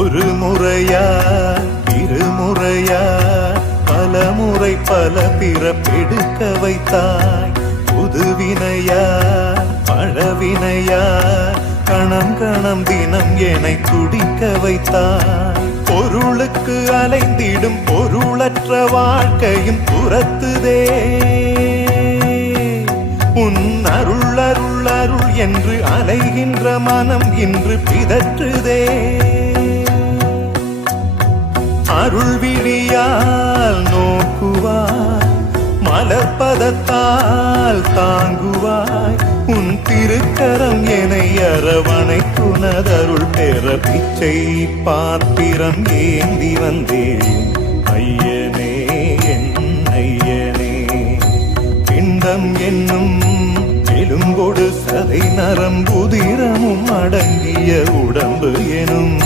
ஒரு முறையா இருமுறையா பல முறை பல பிறப்பெடுக்க வைத்தாய். புதுவினையா பழவினையா கணம் கணம் தினம் என்னை துடிக்க வைத்தாய். பொருளுக்கு அலைந்திடும் பொருளற்ற வாழ்க்கையும் துரத்துதே. உன் அருள் அருள் அருள் என்று அலைகின்ற மனம் இன்று பிதற்றுதே. அருள் விழியால் நோக்குவாய், மலர்பதத்தால் தாங்குவாய். உன் திருக்கரம் என்னை அரவணைத்துனதருள் பெற பிச்சை பாத்திரம் ஏந்தி வந்தேன். ஐயனே என் ஐயனே, பிண்டம் என்னும் எலும்பொடு சதை நரம்புதிரமும் அடங்கிய உடம்பு எனும்